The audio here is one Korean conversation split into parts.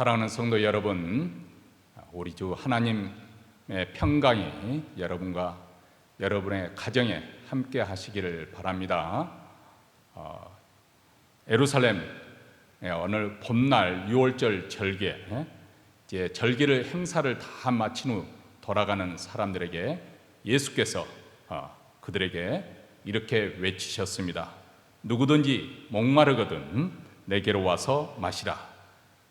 사랑하는 성도 여러분, 우리 주 하나님의 평강이 여러분과 여러분의 가정에 함께 하시기를 바랍니다. 예루살렘 오늘 봄날 6월절 절기에 이제 절기를 행사를 다 마친 후 돌아가는 사람들에게 예수께서 그들에게 이렇게 외치셨습니다. 누구든지 목마르거든 내게로 와서 마시라.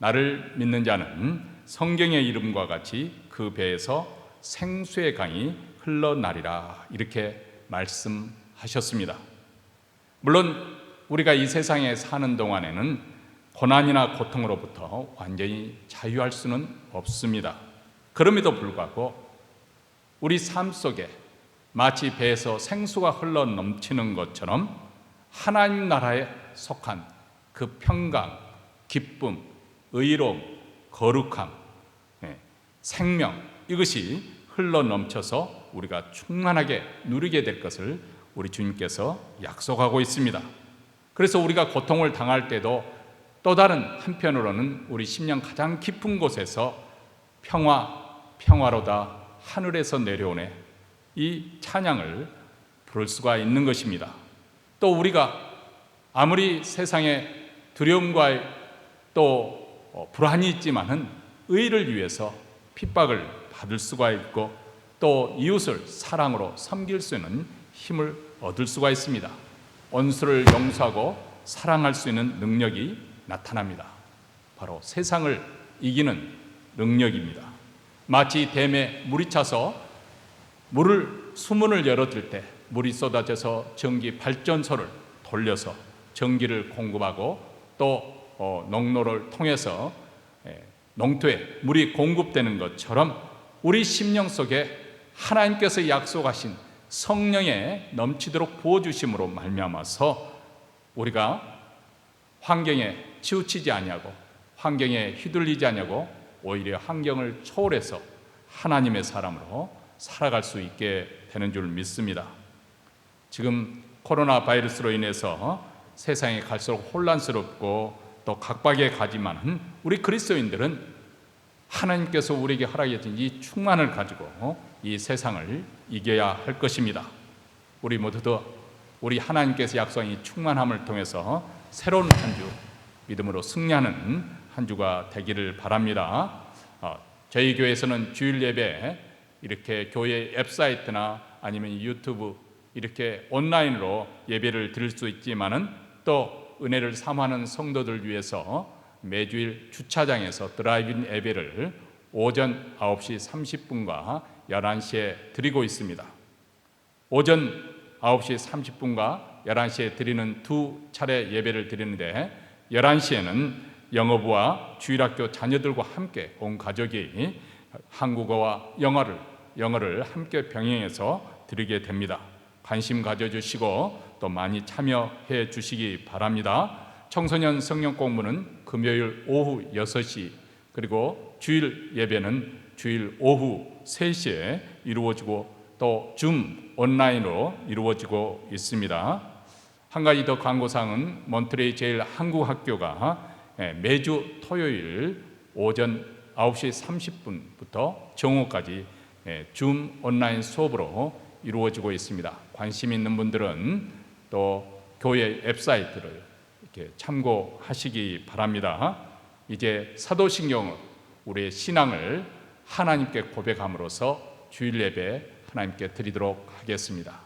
나를 믿는 자는 성경의 이름과 같이 그 배에서 생수의 강이 흘러나리라. 이렇게 말씀하셨습니다. 물론 우리가 이 세상에 사는 동안에는 고난이나 고통으로부터 완전히 자유할 수는 없습니다. 그럼에도 불구하고 우리 삶 속에 마치 배에서 생수가 흘러 넘치는 것처럼 하나님 나라에 속한 그 평강, 기쁨, 의로움, 거룩함, 생명, 이것이 흘러 넘쳐서 우리가 충만하게 누리게 될 것을 우리 주님께서 약속하고 있습니다. 그래서 우리가 고통을 당할 때도 또 다른 한편으로는 우리 심령 가장 깊은 곳에서 평화로다 하늘에서 내려오네, 이 찬양을 부를 수가 있는 것입니다. 또 우리가 아무리 세상에 두려움과 또 불안이 있지만은 의를 위해서 핍박을 받을 수가 있고 또 이웃을 사랑으로 섬길 수 있는 힘을 얻을 수가 있습니다. 원수를 용서하고 사랑할 수 있는 능력이 나타납니다. 바로 세상을 이기는 능력입니다. 마치 댐에 물이 차서 수문을 열어줄 때 물이 쏟아져서 전기 발전소를 돌려서 전기를 공급하고 또 농로를 통해서 농토에 물이 공급되는 것처럼 우리 심령 속에 하나님께서 약속하신 성령의 넘치도록 부어주심으로 말미암아서 우리가 환경에 치우치지 아니하고 환경에 휘둘리지 아니하고 오히려 환경을 초월해서 하나님의 사람으로 살아갈 수 있게 되는 줄 믿습니다. 지금 코로나 바이러스로 인해서 세상이 갈수록 혼란스럽고 또 각박에 가지만 우리 그리스도인들은 하나님께서 우리에게 허락해 주신 이 충만을 가지고 이 세상을 이겨야 할 것입니다. 우리 모두도 우리 하나님께서 약속한 이 충만함을 통해서 새로운 한 주 믿음으로 승리하는 한 주가 되기를 바랍니다. 저희 교회에서는 주일 예배 이렇게 교회 웹사이트나 아니면 유튜브 이렇게 온라인으로 예배를 드릴 수 있지만은 또 은혜를 사모하는 성도들 위해서 매주일 주차장에서 드라이브인 예배를 오전 9시 30분과 11시에 드리고 있습니다. 오전 9시 30분과 11시에 드리는 두 차례 예배를 드리는데 11시에는 영어부와 주일학교 자녀들과 함께 온 가족이 한국어와 영어를 함께 병행해서 드리게 됩니다. 관심 가져주시고 또 많이 참여해 주시기 바랍니다. 청소년 성경 공부는 금요일 오후 6시 그리고 주일 예배는 주일 오후 3시에 이루어지고 또 줌 온라인으로 이루어지고 있습니다. 한 가지 더 광고사항은 몬트레이 제일 한국학교가 매주 토요일 오전 9시 30분부터 정오까지 줌 온라인 수업으로 이루어지고 있습니다. 관심 있는 분들은 또 교회 웹사이트를 이렇게 참고하시기 바랍니다. 이제 사도신경으로 우리의 신앙을 하나님께 고백함으로써 주일 예배 하나님께 드리도록 하겠습니다.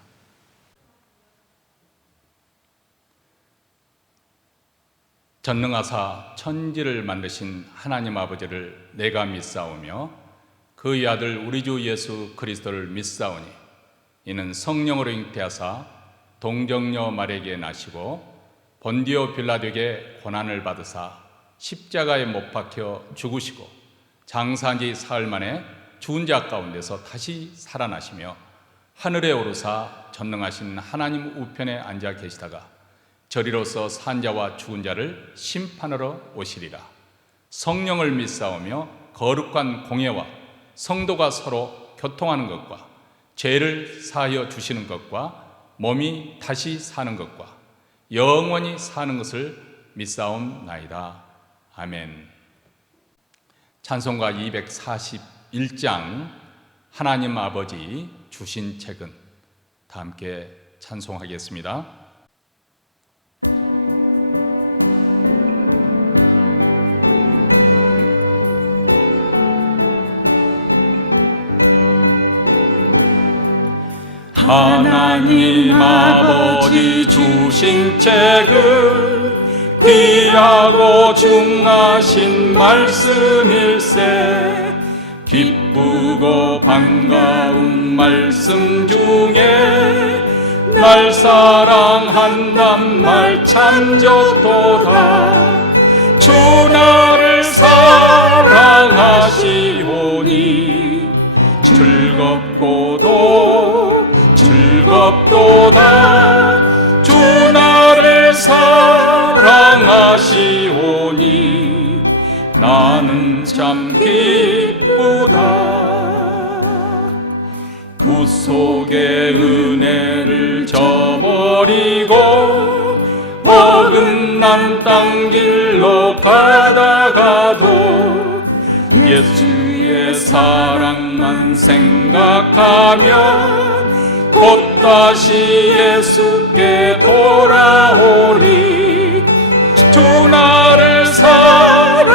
전능하사 천지를 만드신 하나님 아버지를 내가 믿사오며 그의 아들 우리 주 예수 그리스도를 믿사오니 이는 성령으로 잉태하사 동정녀 마리아에게 나시고 본디오 빌라도에게 고난을 받으사 십자가에 못 박혀 죽으시고 장사한 지 사흘 만에 죽은 자 가운데서 다시 살아나시며 하늘에 오르사 전능하신 하나님 우편에 앉아 계시다가 저리로서 산 자와 죽은 자를 심판하러 오시리라. 성령을 믿사오며 거룩한 공예와 성도가 서로 교통하는 것과 죄를 사하여 주시는 것과 몸이 다시 사는 것과 영원히 사는 것을 믿사옵나이다. 아멘. 찬송가 241장 하나님 아버지 주신 책은 다 함께 찬송하겠습니다. 하나님 아버지 주신 책은 귀하고 중하신 말씀일세. 기쁘고 반가운 말씀 중에 날 사랑한단 말 참 좋도다. 주 나를 사랑하시오니 즐겁도다. 주 나를 사랑하시오니 나는 참 기쁘다. 구속의 은혜를 저버리고 어긋난 땅 길로 가다가도 예수의 사랑만 생각하면 곧 다시 예수께 돌아오리. 주 나를 사랑하시오니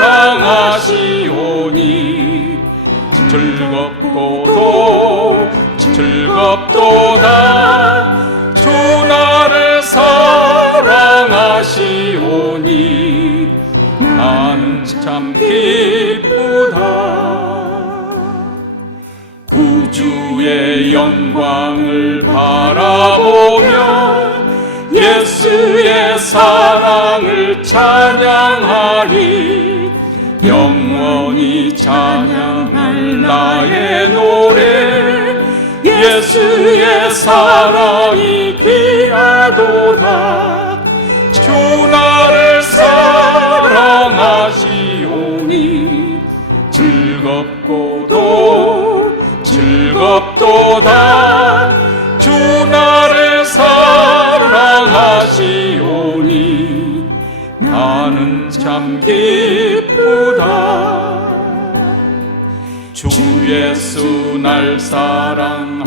즐겁도다. 주 나를 사랑하시오니 나는 참 기쁘다. 구주의 영광을 바라보며 예수의 사랑을 찬양하리. 영원히 찬양할 나의 노래, 예수의 사랑이 귀하도다. 주 나를 사랑하시오니 즐겁도다. 주 나를 사랑하시오니 나는 참 기쁘다. 주 예수 날 사랑하시오니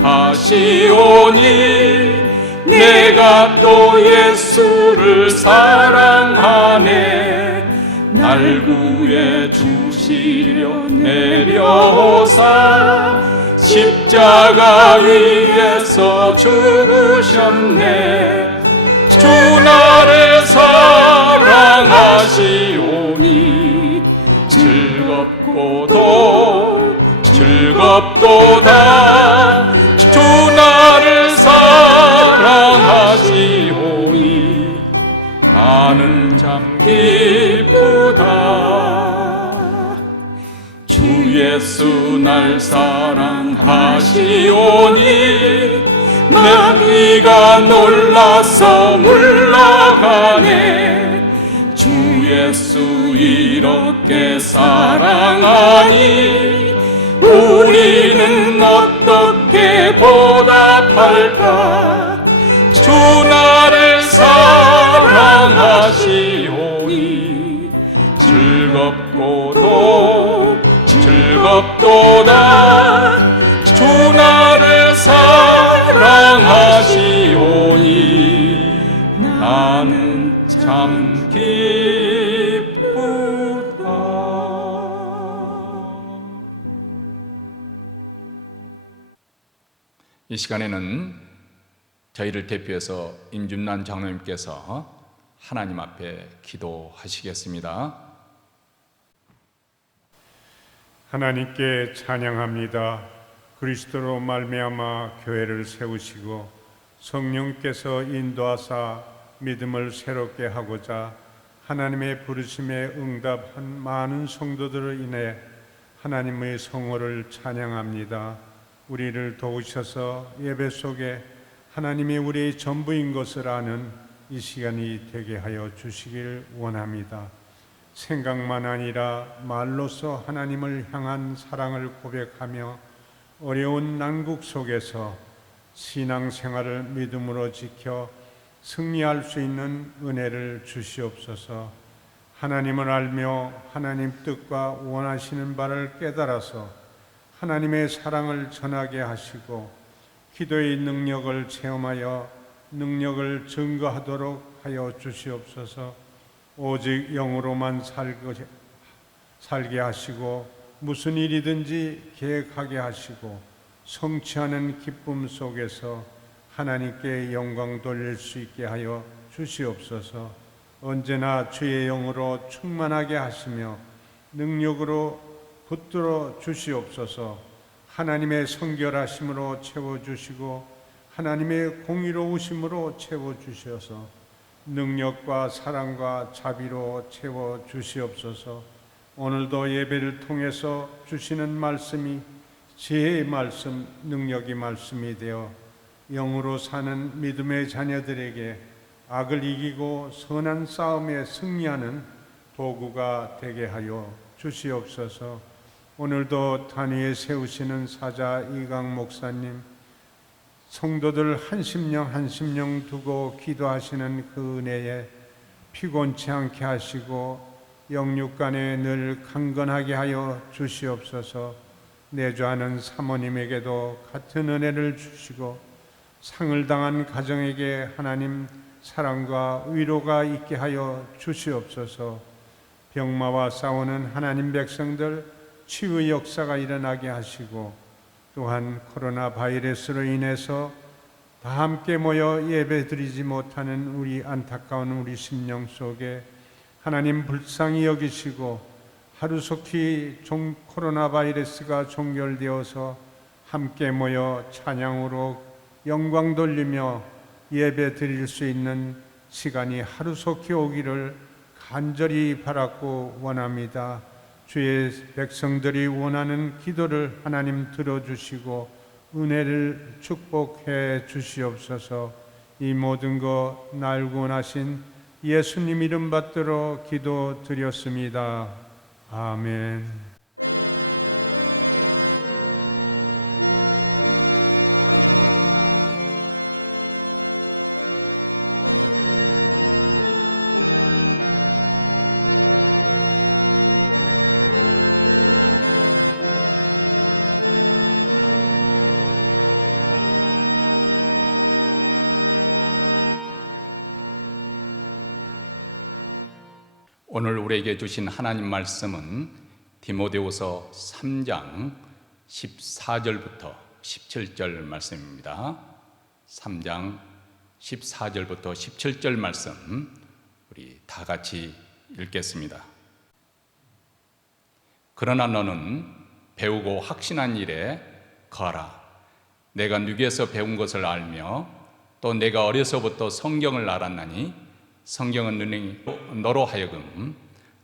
내가 또 예수를 사랑하네. 날 구해 주시려 내려오사 십자가 위에서 죽으셨네. 주 나를 사랑하시오니 즐겁도다. 주 나를 사랑하시오니 나는 참 기쁘다. 주 예수 날 사랑하시오니 마귀가 놀라서 물러가네. 주 예수 이렇게 사랑하니 우리는 어떻게 보답할까. 주 나를 사랑하시오니 즐겁도다. 주 나를 사랑하시오니 나는 참 기쁘다. 이 시간에는 저희를 대표해서 임준란 장로님께서 하나님 앞에 기도하시겠습니다. 하나님께 찬양합니다. 그리스도로 말미암아 교회를 세우시고 성령께서 인도하사 믿음을 새롭게 하고자 하나님의 부르심에 응답한 많은 성도들을 인해 하나님의 성호를 찬양합니다. 우리를 도우셔서 예배 속에 하나님이 우리의 전부인 것을 아는 이 시간이 되게 하여 주시길 원합니다. 생각만 아니라 말로써 하나님을 향한 사랑을 고백하며 어려운 난국 속에서 신앙생활을 믿음으로 지켜 승리할 수 있는 은혜를 주시옵소서. 하나님을 알며 하나님 뜻과 원하시는 바를 깨달아서 하나님의 사랑을 전하게 하시고 기도의 능력을 체험하여 능력을 증거하도록 하여 주시옵소서. 오직 영으로만 살게 하시고 무슨 일이든지 계획하게 하시고 성취하는 기쁨 속에서 하나님께 영광 돌릴 수 있게 하여 주시옵소서. 언제나 주의 영으로 충만하게 하시며 능력으로 붙들어 주시옵소서. 하나님의 성결하심으로 채워주시고 하나님의 공의로우심으로 채워주셔서 능력과 사랑과 자비로 채워주시옵소서. 오늘도 예배를 통해서 주시는 말씀이 지혜의 말씀, 능력의 말씀이 되어 영으로 사는 믿음의 자녀들에게 악을 이기고 선한 싸움에 승리하는 도구가 되게 하여 주시옵소서. 오늘도 단위에 세우시는 사자 이강 목사님, 성도들 한 심령 두고 기도하시는 그 은혜에 피곤치 않게 하시고 영육간에 늘 강건하게 하여 주시옵소서. 내주하는 사모님에게도 같은 은혜를 주시고 상을 당한 가정에게 하나님 사랑과 위로가 있게 하여 주시옵소서. 병마와 싸우는 하나님 백성들 치유의 역사가 일어나게 하시고 또한 코로나 바이러스로 인해서 다 함께 모여 예배드리지 못하는 우리 안타까운 우리 심령 속에 하나님 불쌍히 여기시고 하루속히 코로나 바이러스가 종결되어서 함께 모여 찬양으로 영광 돌리며 예배 드릴 수 있는 시간이 하루속히 오기를 간절히 바랐고 원합니다. 주의 백성들이 원하는 기도를 하나님 들어주시고 은혜를 축복해 주시옵소서. 이 모든 것 날 구원하신 예수님 이름 받들어 기도드렸습니다. 아멘. 오늘 우리에게 주신 하나님 말씀은 디모데후서 3장 14절부터 17절 말씀입니다. 3장 14절부터 17절 말씀 우리 다 같이 읽겠습니다. 그러나 너는 배우고 확신한 일에 거하라. 내가 누구에서 배운 것을 알며 또 내가 어려서부터 성경을 알았나니 성경은 너로 하여금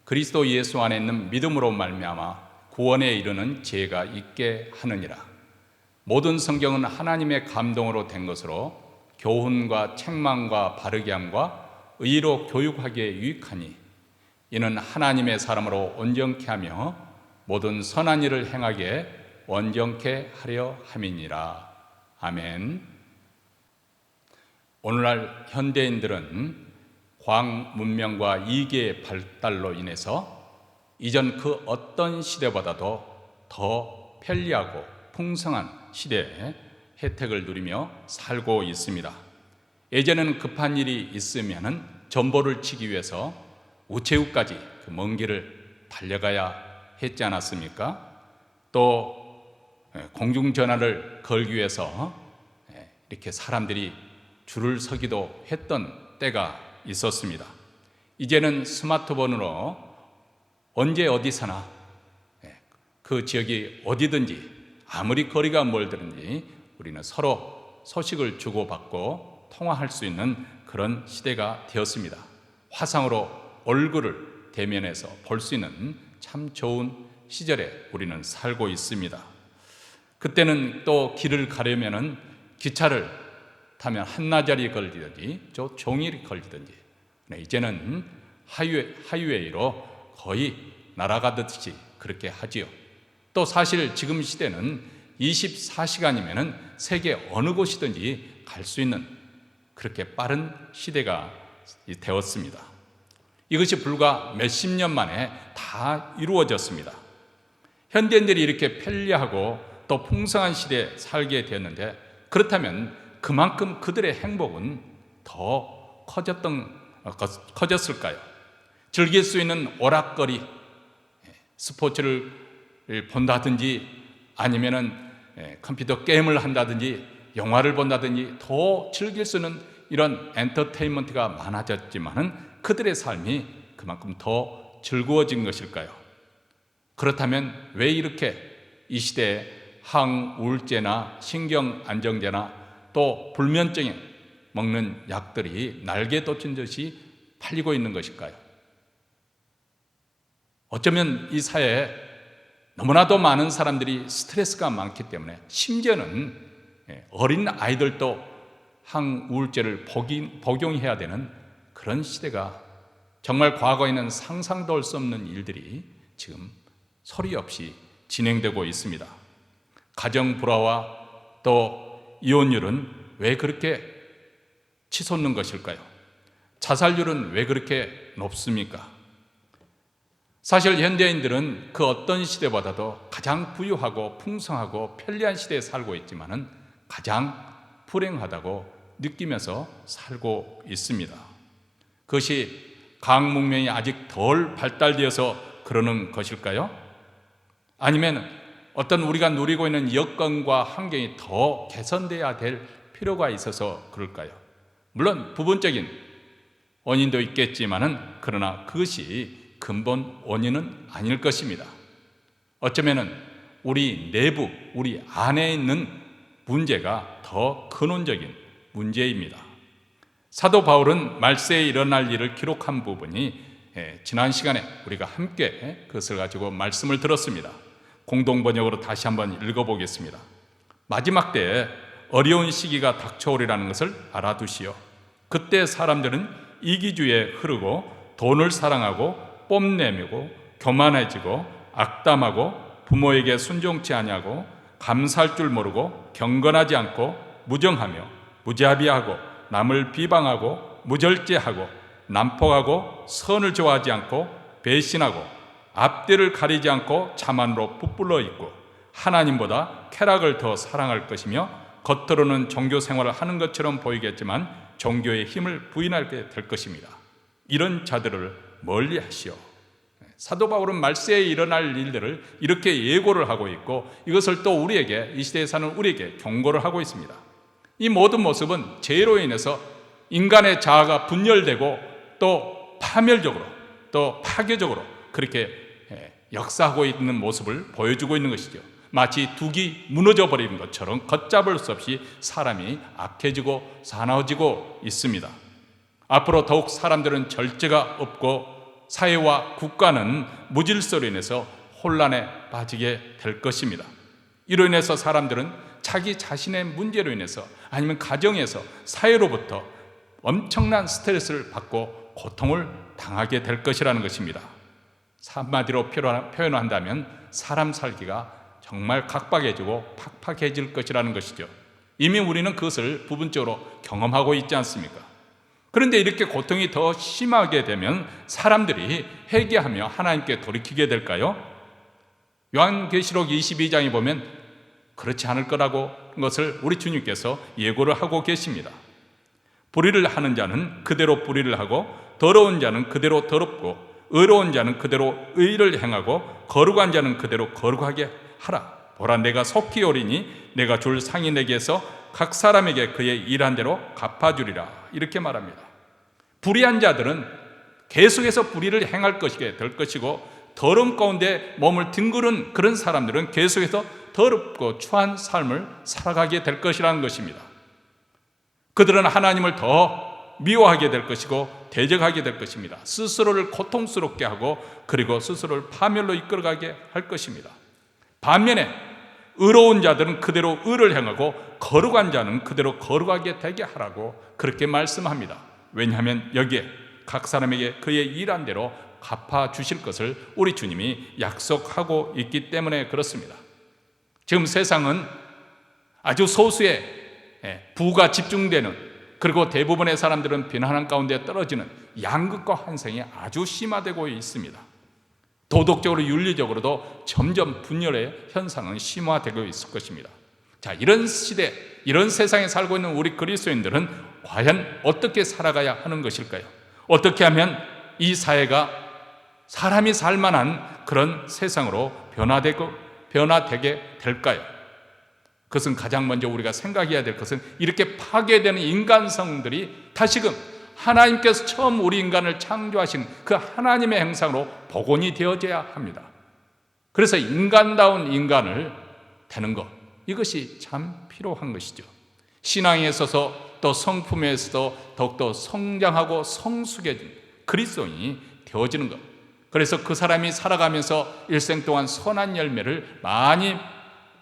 그리스도 예수 안에 있는 믿음으로 말미암아 구원에 이르는 지혜가 있게 하느니라. 모든 성경은 하나님의 감동으로 된 것으로 교훈과 책망과 바르게 함과 의로 교육하기에 유익하니 이는 하나님의 사람으로 온전케 하며 모든 선한 일을 행하기에 온전케 하려 함이니라. 아멘. 오늘날 현대인들은 과학 문명과 이계의 발달로 인해서 이전 그 어떤 시대보다도 더 편리하고 풍성한 시대의 혜택을 누리며 살고 있습니다. 예전에는 급한 일이 있으면 전보를 치기 위해서 우체국까지 그 먼 길을 달려가야 했지 않았습니까? 또 공중전화를 걸기 위해서 이렇게 사람들이 줄을 서기도 했던 때가 있었습니다. 이제는 스마트폰으로 언제 어디서나 그 지역이 어디든지 아무리 거리가 멀든지 우리는 서로 소식을 주고받고 통화할 수 있는 그런 시대가 되었습니다. 화상으로 얼굴을 대면해서 볼 수 있는 참 좋은 시절에 우리는 살고 있습니다. 그때는 또 길을 가려면은 기차를 타면 한나절이 걸리든지 종일이 걸리든지 이제는 하이웨이로 거의 날아가듯이 그렇게 하지요. 또 사실 지금 시대는 24시간이면 세계 어느 곳이든지 갈 수 있는 그렇게 빠른 시대가 되었습니다. 이것이 불과 몇십 년 만에 다 이루어졌습니다. 현대인들이 이렇게 편리하고 또 풍성한 시대에 살게 되었는데, 그렇다면 그만큼 그들의 행복은 더 커졌을까요? 즐길 수 있는 오락거리, 스포츠를 본다든지 아니면은 컴퓨터 게임을 한다든지 영화를 본다든지 더 즐길 수 있는 이런 엔터테인먼트가 많아졌지만은 그들의 삶이 그만큼 더 즐거워진 것일까요? 그렇다면 왜 이렇게 이 시대에 항우울제나 신경안정제나 또 불면증에 먹는 약들이 날개 돋친 듯이 팔리고 있는 것일까요? 어쩌면 이 사회에 너무나도 많은 사람들이 스트레스가 많기 때문에, 심지어는 어린 아이들도 항우울제를 복용해야 되는 그런 시대가, 정말 과거에는 상상도 할 수 없는 일들이 지금 소리 없이 진행되고 있습니다. 가정 불화와 또 이혼율은 왜 그렇게 치솟는 것일까요? 자살률은 왜 그렇게 높습니까? 사실 현대인들은 그 어떤 시대보다도 가장 부유하고 풍성하고 편리한 시대에 살고 있지만은 가장 불행하다고 느끼면서 살고 있습니다. 그것이 과학문명이 아직 덜 발달되어서 그러는 것일까요? 아니면 어떤 우리가 누리고 있는 여건과 환경이 더 개선돼야 될 필요가 있어서 그럴까요? 물론 부분적인 원인도 있겠지만은, 그러나 그것이 근본 원인은 아닐 것입니다. 어쩌면은 우리 내부, 우리 안에 있는 문제가 더 근원적인 문제입니다. 사도 바울은 말세에 일어날 일을 기록한 부분이 지난 시간에 우리가 함께 그것을 가지고 말씀을 들었습니다. 공동 번역으로 다시 한번 읽어보겠습니다. 마지막 때에 어려운 시기가 닥쳐오리라는 것을 알아두시오. 그때 사람들은 이기주의에 흐르고 돈을 사랑하고 뽐내미고 교만해지고 악담하고 부모에게 순종치 아니하고 감사할 줄 모르고 경건하지 않고 무정하며 무자비하고 남을 비방하고 무절제하고 난폭하고 선을 좋아하지 않고 배신하고 앞뒤를 가리지 않고 자만으로 부풀러 있고 하나님보다 쾌락을 더 사랑할 것이며 겉으로는 종교 생활을 하는 것처럼 보이겠지만 종교의 힘을 부인하게 될 것입니다. 이런 자들을 멀리 하시오. 사도 바울은 말세에 일어날 일들을 이렇게 예고를 하고 있고, 이것을 또 우리에게, 이 시대에 사는 우리에게 경고를 하고 있습니다. 이 모든 모습은 죄로 인해서 인간의 자아가 분열되고 또 파멸적으로 또 파괴적으로 그렇게 역사하고 있는 모습을 보여주고 있는 것이죠. 마치 둑이 무너져 버리는 것처럼 걷잡을 수 없이 사람이 악해지고 사나워지고 있습니다. 앞으로 더욱 사람들은 절제가 없고 사회와 국가는 무질서로 인해서 혼란에 빠지게 될 것입니다. 이로 인해서 사람들은 자기 자신의 문제로 인해서 아니면 가정에서 사회로부터 엄청난 스트레스를 받고 고통을 당하게 될 것이라는 것입니다. 한마디로 표현한다면 사람 살기가 정말 각박해지고 팍팍해질 것이라는 것이죠. 이미 우리는 그것을 부분적으로 경험하고 있지 않습니까? 그런데 이렇게 고통이 더 심하게 되면 사람들이 회개하며 하나님께 돌이키게 될까요? 요한계시록 22장에 보면 그렇지 않을 거라고 것을 우리 주님께서 예고를 하고 계십니다. 불의를 하는 자는 그대로 불의를 하고 더러운 자는 그대로 더럽고 의로운 자는 그대로 의를 행하고 거룩한 자는 그대로 거룩하게 하라. 보라, 내가 속히 오리니 내가 줄 상이 내게서 각 사람에게 그의 일한 대로 갚아주리라. 이렇게 말합니다. 불의한 자들은 계속해서 불의를 행할 것이게 될 것이고, 더러움 가운데 몸을 뒹구는 그런 사람들은 계속해서 더럽고 추한 삶을 살아가게 될 것이라는 것입니다. 그들은 하나님을 더 미워하게 될 것이고 대적하게 될 것입니다. 스스로를 고통스럽게 하고 그리고 스스로를 파멸로 이끌어가게 할 것입니다. 반면에 의로운 자들은 그대로 의를 행하고 거룩한 자는 그대로 거룩하게 되게 하라고 그렇게 말씀합니다. 왜냐하면 여기에 각 사람에게 그의 일한 대로 갚아주실 것을 우리 주님이 약속하고 있기 때문에 그렇습니다. 지금 세상은 아주 소수의 부가 집중되는 그리고 대부분의 사람들은 비난한 가운데 떨어지는 양극화 현상이 아주 심화되고 있습니다. 도덕적으로 윤리적으로도 점점 분열의 현상은 심화되고 있을 것입니다. 자, 이런 시대, 이런 세상에 살고 있는 우리 그리스도인들은 과연 어떻게 살아가야 하는 것일까요? 어떻게 하면 이 사회가 사람이 살만한 그런 세상으로 변화되게 될까요? 그것은 가장 먼저 우리가 생각해야 될 것은 이렇게 파괴되는 인간성들이 다시금 하나님께서 처음 우리 인간을 창조하신 그 하나님의 형상으로 복원이 되어져야 합니다. 그래서 인간다운 인간을 되는 것, 이것이 참 필요한 것이죠. 신앙에 있어서 또 성품에 있어서 더욱더 성장하고 성숙해진 그리스도인이 되어지는 것. 그래서 그 사람이 살아가면서 일생 동안 선한 열매를 많이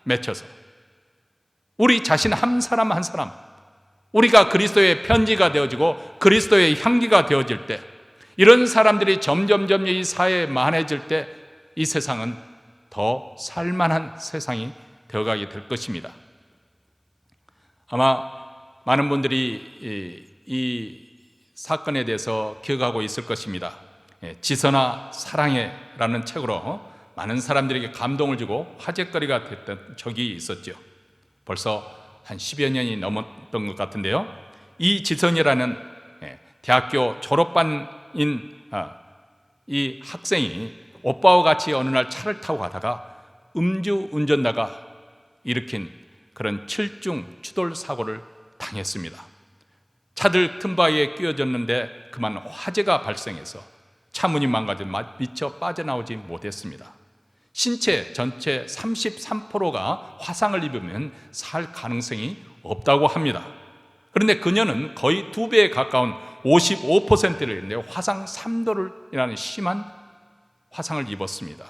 맺혀서 우리 자신 한 사람 한 사람, 우리가 그리스도의 편지가 되어지고 그리스도의 향기가 되어질 때, 이런 사람들이 점점 이 사회에 많아질 때 이 세상은 더 살만한 세상이 되어가게 될 것입니다. 아마 많은 분들이 이 사건에 대해서 기억하고 있을 것입니다. 지선아 사랑해라는 책으로 많은 사람들에게 감동을 주고 화제거리가 됐던 적이 있었죠. 벌써 한 10여 년이 넘었던 것 같은데요. 이 지선이라는 대학교 졸업반인 이 학생이 오빠와 같이 어느 날 차를 타고 가다가 음주운전자가 일으킨 그런 7중 추돌 사고를 당했습니다. 차들 틈바위에 끼어졌는데 그만 화재가 발생해서 차문이 망가져 미처 빠져나오지 못했습니다. 신체 전체 33%가 화상을 입으면 살 가능성이 없다고 합니다. 그런데 그녀는 거의 2배에 가까운 55%를 했는데 화상 3도라는 심한 화상을 입었습니다.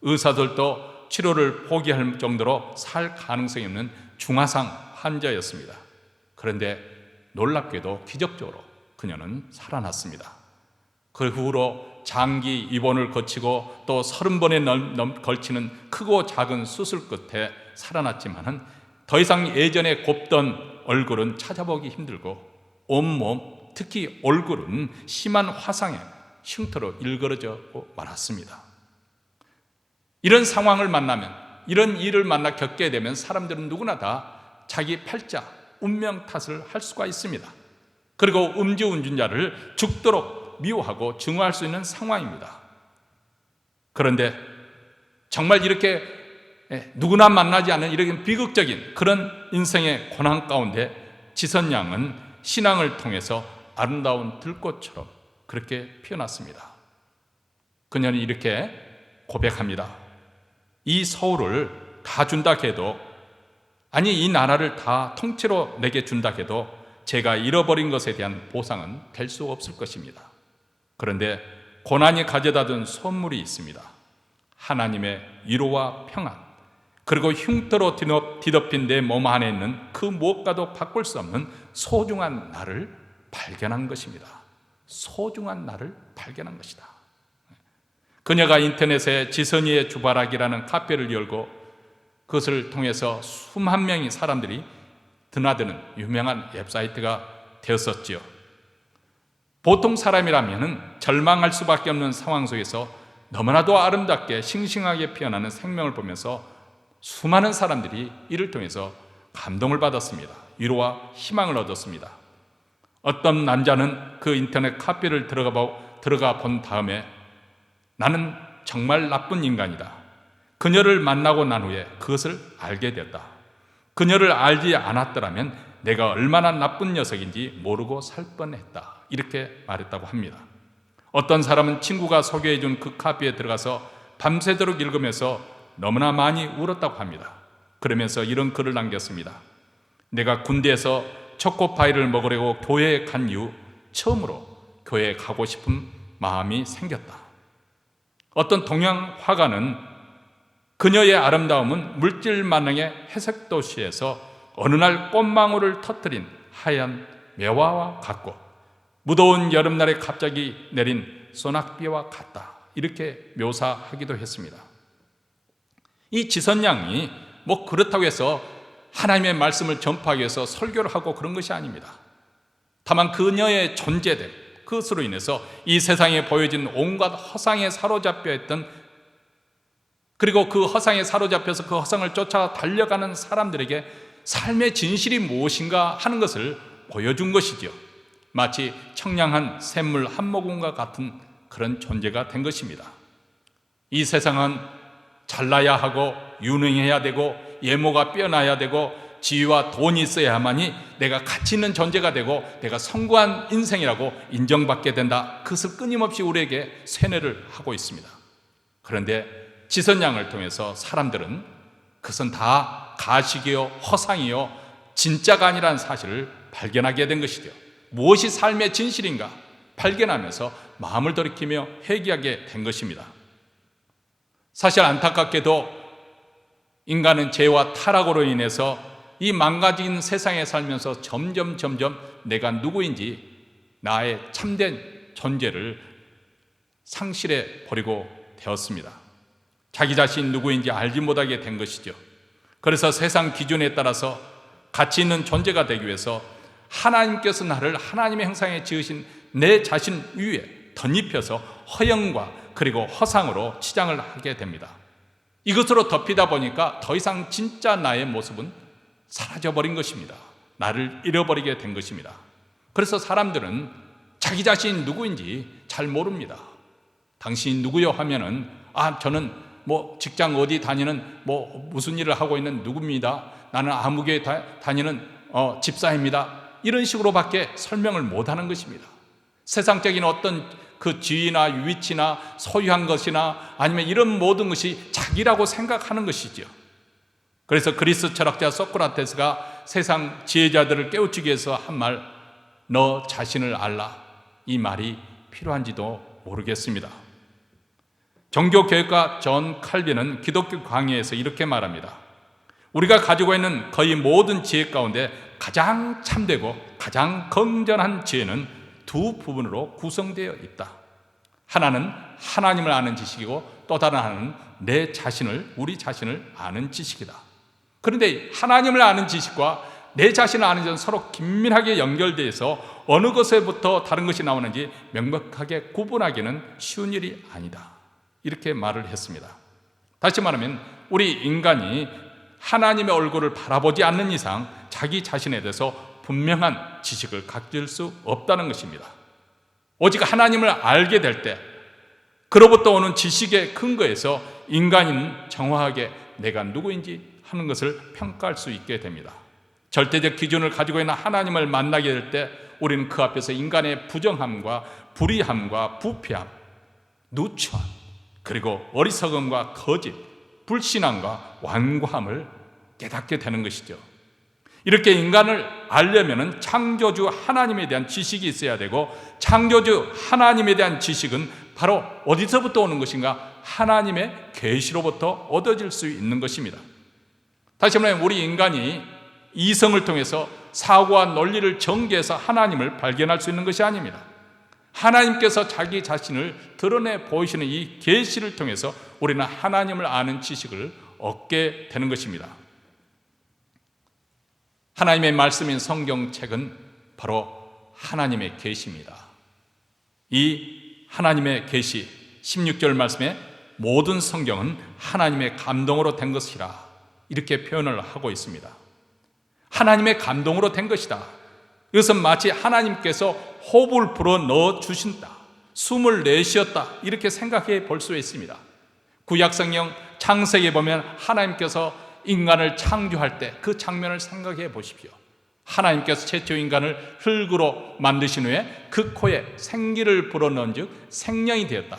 의사들도 치료를 포기할 정도로 살 가능성이 없는 중화상 환자였습니다. 그런데 놀랍게도 기적적으로 그녀는 살아났습니다. 그 후로 장기 입원을 거치고 또 30번에 걸치는 크고 작은 수술 끝에 살아났지만은 더 이상 예전에 곱던 얼굴은 찾아보기 힘들고 온몸, 특히 얼굴은 심한 화상에 흉터로 일그러져 말았습니다. 이런 상황을 만나면, 이런 일을 만나 겪게 되면 사람들은 누구나 다 자기 팔자, 운명 탓을 할 수가 있습니다. 그리고 음주운전자를 죽도록 미워하고 증오할 수 있는 상황입니다. 그런데 정말 이렇게 누구나 만나지 않는 이렇게 비극적인 그런 인생의 고난 가운데 지선 양은 신앙을 통해서 아름다운 들꽃처럼 그렇게 피어났습니다. 그녀는 이렇게 고백합니다. 이 서울을 다 준다 해도, 아니 이 나라를 다 통째로 내게 준다 해도 제가 잃어버린 것에 대한 보상은 될 수 없을 것입니다. 그런데 고난이 가져다준 선물이 있습니다. 하나님의 위로와 평안, 그리고 흉터로 뒤덮인 내 몸 안에 있는 그 무엇과도 바꿀 수 없는 소중한 나를 발견한 것입니다. 소중한 나를 발견한 것이다. 그녀가 인터넷에 지선이의 주바라기라는 카페를 열고 그것을 통해서 수만 명의 사람들이 드나드는 유명한 웹사이트가 되었었지요. 보통 사람이라면 절망할 수밖에 없는 상황 속에서 너무나도 아름답게 싱싱하게 피어나는 생명을 보면서 수많은 사람들이 이를 통해서 감동을 받았습니다. 위로와 희망을 얻었습니다. 어떤 남자는 그 인터넷 카페를 들어가 본 다음에 나는 정말 나쁜 인간이다. 그녀를 만나고 난 후에 그것을 알게 되었다. 그녀를 알지 않았더라면 내가 얼마나 나쁜 녀석인지 모르고 살 뻔했다. 이렇게 말했다고 합니다. 어떤 사람은 친구가 소개해준 그 카페에 들어가서 밤새도록 읽으면서 너무나 많이 울었다고 합니다. 그러면서 이런 글을 남겼습니다. 내가 군대에서 초코파이를 먹으려고 교회에 간 이후 처음으로 교회에 가고 싶은 마음이 생겼다. 어떤 동양 화가는 그녀의 아름다움은 물질만능의 회색 도시에서 어느 날 꽃망울을 터뜨린 하얀 매화와 같고 무더운 여름날에 갑자기 내린 소낙비와 같다. 이렇게 묘사하기도 했습니다. 이 지선양이 그렇다고 해서 하나님의 말씀을 전파하기 위해서 설교를 하고 그런 것이 아닙니다. 다만 그녀의 존재됨, 그것으로 인해서 이 세상에 보여진 온갖 허상에 사로잡혀 있던, 그리고 그 허상에 사로잡혀서 그 허상을 쫓아 달려가는 사람들에게 삶의 진실이 무엇인가 하는 것을 보여준 것이죠. 마치 청량한 샘물 한 모금과 같은 그런 존재가 된 것입니다. 이 세상은 잘나야 하고 유능해야 되고 외모가 뛰어나야 되고 지위와 돈이 있어야만이 내가 가치 있는 존재가 되고 내가 성공한 인생이라고 인정받게 된다. 그것을 끊임없이 우리에게 세뇌를 하고 있습니다. 그런데 지선양을 통해서 사람들은 그것은 다 가식이요 허상이요 진짜가 아니라는 사실을 발견하게 된 것이죠. 무엇이 삶의 진실인가 발견하면서 마음을 돌이키며 회개하게 된 것입니다. 사실 안타깝게도 인간은 죄와 타락으로 인해서 이 망가진 세상에 살면서 점점 내가 누구인지 나의 참된 존재를 상실해 버리고 되었습니다. 자기 자신이 누구인지 알지 못하게 된 것이죠. 그래서 세상 기준에 따라서 가치 있는 존재가 되기 위해서 하나님께서 나를 하나님의 형상에 지으신 내 자신 위에 덧입혀서 허영과 그리고 허상으로 치장을 하게 됩니다. 이것으로 덮이다 보니까 더 이상 진짜 나의 모습은 사라져버린 것입니다. 나를 잃어버리게 된 것입니다. 그래서 사람들은 자기 자신이 누구인지 잘 모릅니다. 당신이 누구요 하면은 저는 직장 어디 다니는 무슨 일을 하고 있는 누구입니다. 나는 아무개 다니는 집사입니다. 이런 식으로밖에 설명을 못하는 것입니다. 세상적인 어떤 그 지위나 위치나 소유한 것이나 아니면 이런 모든 것이 자기라고 생각하는 것이죠. 그래서 그리스 철학자 소크라테스가 세상 지혜자들을 깨우치기 위해서 한 말, 너 자신을 알라, 이 말이 필요한지도 모르겠습니다. 종교교육가 존 칼빈은 기독교 강의에서 이렇게 말합니다. 우리가 가지고 있는 거의 모든 지혜 가운데 가장 참되고 가장 건전한 지혜는 두 부분으로 구성되어 있다. 하나는 하나님을 아는 지식이고 또 다른 하나는 내 자신을, 우리 자신을 아는 지식이다. 그런데 하나님을 아는 지식과 내 자신을 아는 지식은 서로 긴밀하게 연결되어서 어느 것에부터 다른 것이 나오는지 명백하게 구분하기는 쉬운 일이 아니다. 이렇게 말을 했습니다. 다시 말하면 우리 인간이 하나님의 얼굴을 바라보지 않는 이상 자기 자신에 대해서 분명한 지식을 가질 수 없다는 것입니다. 오직 하나님을 알게 될 때 그로부터 오는 지식의 근거에서 인간은 정확하게 내가 누구인지 하는 것을 평가할 수 있게 됩니다. 절대적 기준을 가지고 있는 하나님을 만나게 될 때 우리는 그 앞에서 인간의 부정함과 불의함과 부패함, 누추함, 그리고 어리석음과 거짓, 불신앙과 완고함을 깨닫게 되는 것이죠. 이렇게 인간을 알려면 창조주 하나님에 대한 지식이 있어야 되고, 창조주 하나님에 대한 지식은 바로 어디서부터 오는 것인가? 하나님의 계시로부터 얻어질 수 있는 것입니다. 다시 말하면 우리 인간이 이성을 통해서 사고와 논리를 전개해서 하나님을 발견할 수 있는 것이 아닙니다. 하나님께서 자기 자신을 드러내 보이시는 이 계시를 통해서 우리는 하나님을 아는 지식을 얻게 되는 것입니다. 하나님의 말씀인 성경책은 바로 하나님의 계시입니다. 이 하나님의 계시 16절 말씀에 모든 성경은 하나님의 감동으로 된 것이라 이렇게 표현을 하고 있습니다. 하나님의 감동으로 된 것이다. 이것은 마치 하나님께서 호흡을 불어 넣어 주신다, 숨을 내쉬었다, 이렇게 생각해 볼 수 있습니다. 구약성경 창세기에 보면 하나님께서 인간을 창조할 때 그 장면을 생각해 보십시오. 하나님께서 최초 인간을 흙으로 만드신 후에 그 코에 생기를 불어넣은 즉 생명이 되었다.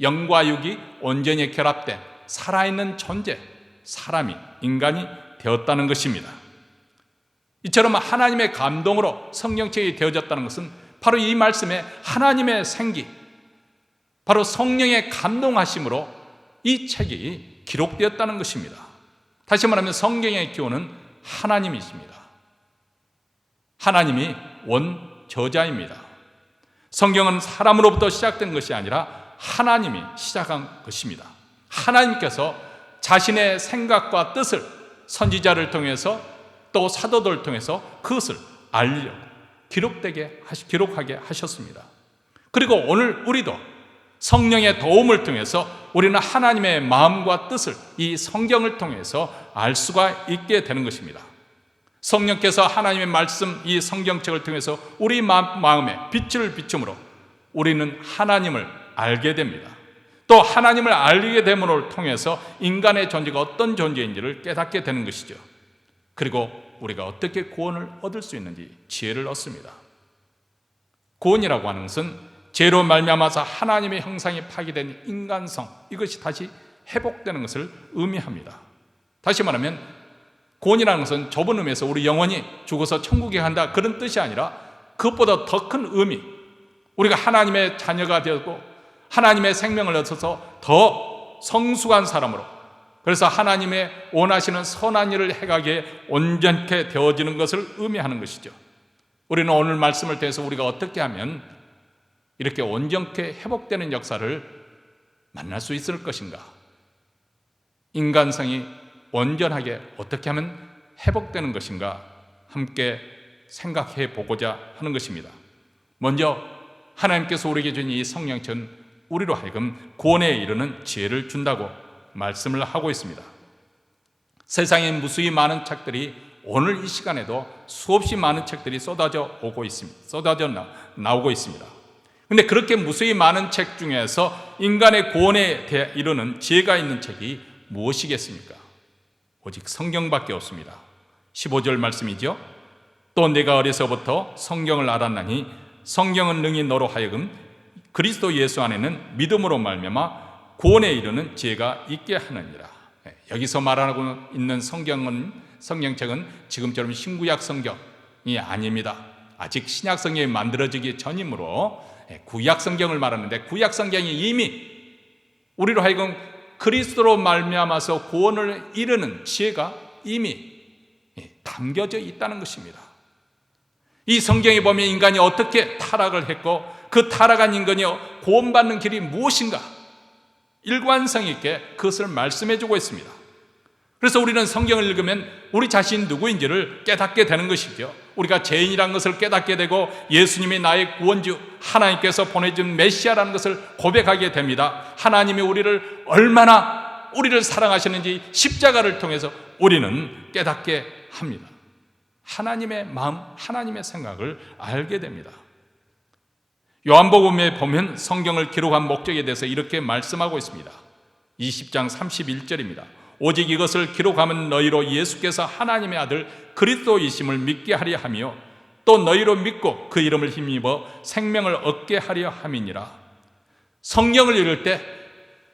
영과 육이 온전히 결합된 살아있는 존재, 사람이, 인간이 되었다는 것입니다. 이처럼 하나님의 감동으로 성경책이 되어졌다는 것은 바로 이 말씀에 하나님의 생기, 바로 성령의 감동하심으로 이 책이 기록되었다는 것입니다. 다시 말하면 성경의 기원은 하나님이십니다. 하나님이 원저자입니다. 성경은 사람으로부터 시작된 것이 아니라 하나님이 시작한 것입니다. 하나님께서 자신의 생각과 뜻을 선지자를 통해서 또 사도들을 통해서 그것을 알려 기록하게 하셨습니다. 그리고 오늘 우리도 성령의 도움을 통해서 우리는 하나님의 마음과 뜻을 이 성경을 통해서 알 수가 있게 되는 것입니다. 성령께서 하나님의 말씀, 이 성경책을 통해서 우리 마음에 빛을 비춤으로 우리는 하나님을 알게 됩니다. 또 하나님을 알게 됨으로 통해서 인간의 존재가 어떤 존재인지를 깨닫게 되는 것이죠. 그리고 우리가 어떻게 구원을 얻을 수 있는지 지혜를 얻습니다. 구원이라고 하는 것은 죄로 말미암아서 하나님의 형상이 파괴된 인간성, 이것이 다시 회복되는 것을 의미합니다. 다시 말하면 구원이라는 것은 좁은 의미에서 우리 영혼이 죽어서 천국에 간다, 그런 뜻이 아니라 그것보다 더 큰 의미, 우리가 하나님의 자녀가 되었고 하나님의 생명을 얻어서 더 성숙한 사람으로, 그래서 하나님의 원하시는 선한 일을 행하기에 온전케 되어지는 것을 의미하는 것이죠. 우리는 오늘 말씀을 통해서 우리가 어떻게 하면 이렇게 온전케 회복되는 역사를 만날 수 있을 것인가, 인간성이 온전하게 어떻게 하면 회복되는 것인가 함께 생각해 보고자 하는 것입니다. 먼저 하나님께서 우리에게 준 이 성령책은 우리로 하여금 구원에 이르는 지혜를 준다고 말씀을 하고 있습니다. 세상에 무수히 많은 책들이, 오늘 이 시간에도 수없이 많은 책들이 쏟아져 나오고 있습니다. 그런데 그렇게 무수히 많은 책 중에서 인간의 구원에 이르는 지혜가 있는 책이 무엇이겠습니까? 오직 성경밖에 없습니다. 15절 말씀이죠. 또 내가 어려서부터 성경을 알았나니 성경은 능히 너로 하여금 그리스도 예수 안에는 믿음으로 말미암아 구원에 이르는 지혜가 있게 하느니라. 여기서 말하고 있는 성경책은 지금처럼 신구약 성경이 아닙니다. 아직 신약 성경이 만들어지기 전이므로 구약 성경을 말하는데, 구약 성경이 이미 우리로 하여금 그리스도로 말미암아서 구원을 이루는 지혜가 이미 담겨져 있다는 것입니다. 이 성경에 보면 인간이 어떻게 타락을 했고 그 타락한 인간이 구원받는 길이 무엇인가 일관성 있게 그것을 말씀해 주고 있습니다. 그래서 우리는 성경을 읽으면 우리 자신이 누구인지를 깨닫게 되는 것이죠. 우리가 죄인이라는 것을 깨닫게 되고 예수님이 나의 구원주, 하나님께서 보내준 메시아라는 것을 고백하게 됩니다. 하나님이 얼마나 우리를 사랑하시는지 십자가를 통해서 우리는 깨닫게 합니다. 하나님의 마음, 하나님의 생각을 알게 됩니다. 요한복음에 보면 성경을 기록한 목적에 대해서 이렇게 말씀하고 있습니다. 20장 31절입니다. 오직 이것을 기록하면 너희로 예수께서 하나님의 아들 그리스도이심을 믿게 하려 하며 또 너희로 믿고 그 이름을 힘입어 생명을 얻게 하려 함이니라. 성경을 읽을 때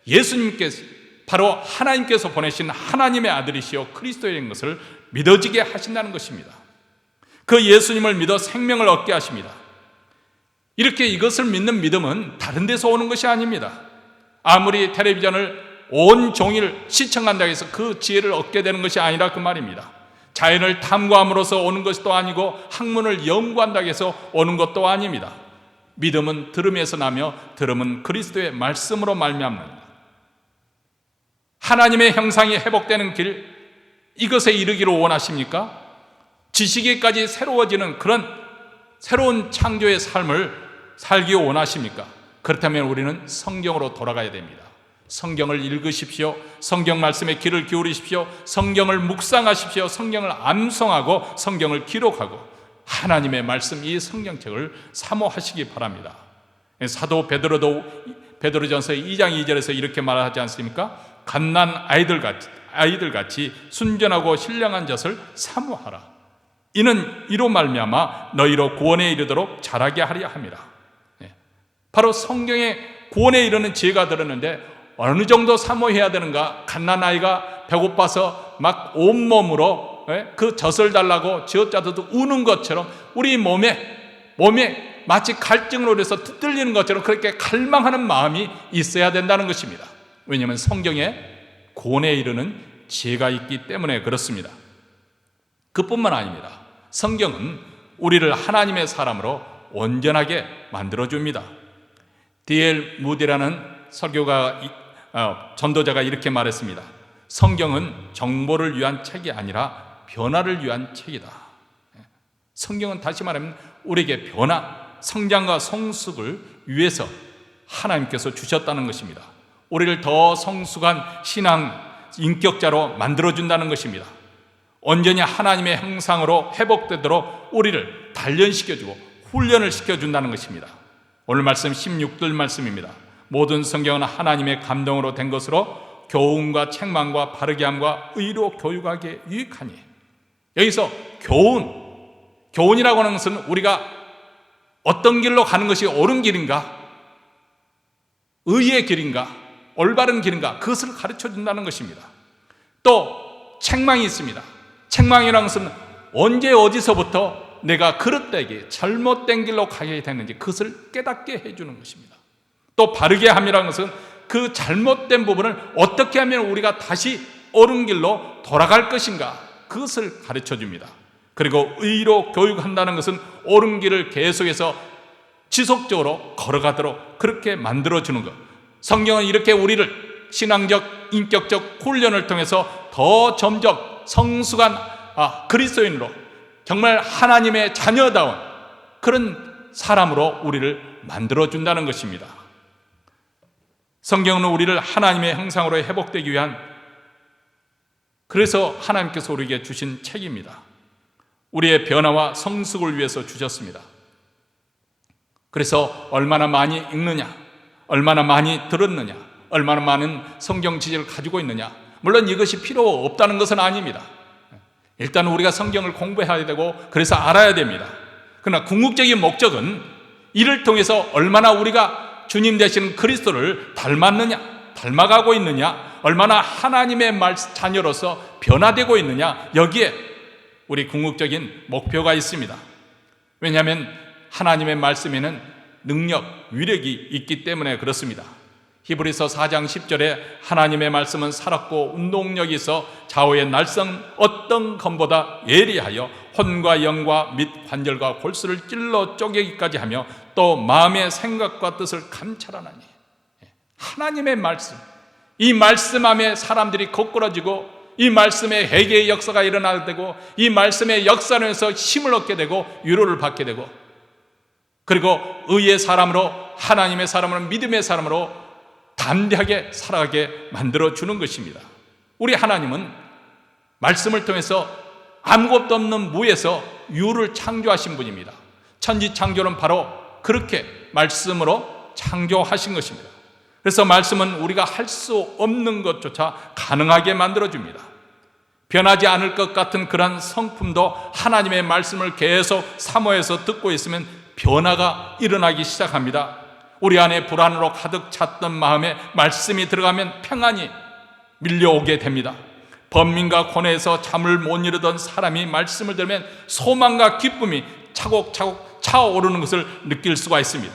예수님께서 바로 하나님께서 보내신 하나님의 아들이시여 그리스도인 것을 믿어지게 하신다는 것입니다. 그 예수님을 믿어 생명을 얻게 하십니다. 이렇게 이것을 믿는 믿음은 다른 데서 오는 것이 아닙니다. 아무리 텔레비전을 온 종일 시청한다고 해서 그 지혜를 얻게 되는 것이 아니라 그 말입니다. 자연을 탐구함으로써 오는 것도 아니고 학문을 연구한다고 해서 오는 것도 아닙니다. 믿음은 들음에서 나며 들음은 그리스도의 말씀으로 말미암는다. 하나님의 형상이 회복되는 길, 이것에 이르기를 원하십니까? 지식에까지 새로워지는 그런 새로운 창조의 삶을 살기 원하십니까? 그렇다면 우리는 성경으로 돌아가야 됩니다. 성경을 읽으십시오. 성경 말씀에 귀를 기울이십시오. 성경을 묵상하십시오. 성경을 암송하고 성경을 기록하고 하나님의 말씀, 이 성경책을 사모하시기 바랍니다. 사도 베드로도 베드로전서 2장 2절에서 이렇게 말하지 않습니까? 갓난 아이들같이 순전하고 신령한 젖을 사모하라. 이는 이로 말미암아 너희로 구원에 이르도록 자라게 하려 함이라. 바로 성경에 구원에 이르는 지혜가 들었는데 어느 정도 사모해야 되는가? 갓난아이가 배고파서 막 온몸으로 그 젖을 달라고 쥐어짜도 우는 것처럼 우리 몸에 마치 갈증으로 해서 뚫리는 것처럼 그렇게 갈망하는 마음이 있어야 된다는 것입니다. 왜냐하면 성경에 구원에 이르는 지혜가 있기 때문에 그렇습니다. 그뿐만 아닙니다. 성경은 우리를 하나님의 사람으로 온전하게 만들어줍니다. D.L. 무디라는 전도자가 이렇게 말했습니다. 성경은 정보를 위한 책이 아니라 변화를 위한 책이다. 성경은 다시 말하면 우리에게 변화, 성장과 성숙을 위해서 하나님께서 주셨다는 것입니다. 우리를 더 성숙한 신앙 인격자로 만들어준다는 것입니다. 온전히 하나님의 형상으로 회복되도록 우리를 단련시켜주고 훈련을 시켜준다는 것입니다. 오늘 말씀 16절 말씀입니다. 모든 성경은 하나님의 감동으로 된 것으로 교훈과 책망과 바르게 함과 의로 교육하기에 유익하니. 여기서 교훈이라고 하는 것은 우리가 어떤 길로 가는 것이 옳은 길인가, 의의 길인가, 올바른 길인가, 그것을 가르쳐 준다는 것입니다. 또 책망이 있습니다. 책망이라는 것은 언제 어디서부터 내가 그릇되게 잘못된 길로 가게 되는지 그것을 깨닫게 해주는 것입니다. 또 바르게 함이라는 것은 그 잘못된 부분을 어떻게 하면 우리가 다시 옳은 길로 돌아갈 것인가, 그것을 가르쳐 줍니다. 그리고 의로 교육한다는 것은 옳은 길을 계속해서 지속적으로 걸어가도록 그렇게 만들어주는 것. 성경은 이렇게 우리를 신앙적, 인격적 훈련을 통해서 더 점점 성숙한 그리스도인으로 정말 하나님의 자녀다운 그런 사람으로 우리를 만들어준다는 것입니다. 성경은 우리를 하나님의 형상으로 회복되기 위한, 그래서 하나님께서 우리에게 주신 책입니다. 우리의 변화와 성숙을 위해서 주셨습니다. 그래서 얼마나 많이 읽느냐, 얼마나 많이 들었느냐, 얼마나 많은 성경 지식을 가지고 있느냐, 물론 이것이 필요 없다는 것은 아닙니다. 일단 우리가 성경을 공부해야 되고 그래서 알아야 됩니다. 그러나 궁극적인 목적은 이를 통해서 얼마나 우리가 주님 되시는 그리스도를 닮아가고 있느냐, 얼마나 하나님의 자녀로서 변화되고 있느냐, 여기에 우리 궁극적인 목표가 있습니다. 왜냐하면 하나님의 말씀에는 능력, 위력이 있기 때문에 그렇습니다. 히브리서 4장 10절에 하나님의 말씀은 살았고 운동력이 있어 좌우의 날성 어떤 검보다 예리하여 혼과 영과 및 관절과 골수를 찔러 쪼개기까지 하며 또 마음의 생각과 뜻을 감찰하나니. 하나님의 말씀, 이 말씀 안에 사람들이 거꾸러지고 이 말씀에 회개의 역사가 일어나게 되고 이 말씀의 역사에서 힘을 얻게 되고 위로를 받게 되고, 그리고 의의 사람으로, 하나님의 사람으로, 믿음의 사람으로 담대하게 살아가게 만들어주는 것입니다. 우리 하나님은 말씀을 통해서 아무것도 없는 무에서 유를 창조하신 분입니다. 천지창조는 바로 그렇게 말씀으로 창조하신 것입니다. 그래서 말씀은 우리가 할 수 없는 것조차 가능하게 만들어줍니다. 변하지 않을 것 같은 그런 성품도 하나님의 말씀을 계속 사모해서 듣고 있으면 변화가 일어나기 시작합니다. 우리 안에 불안으로 가득 찼던 마음에 말씀이 들어가면 평안이 밀려오게 됩니다. 번민과 고뇌에서 잠을 못 이루던 사람이 말씀을 들으면 소망과 기쁨이 차곡차곡 차오르는 것을 느낄 수가 있습니다.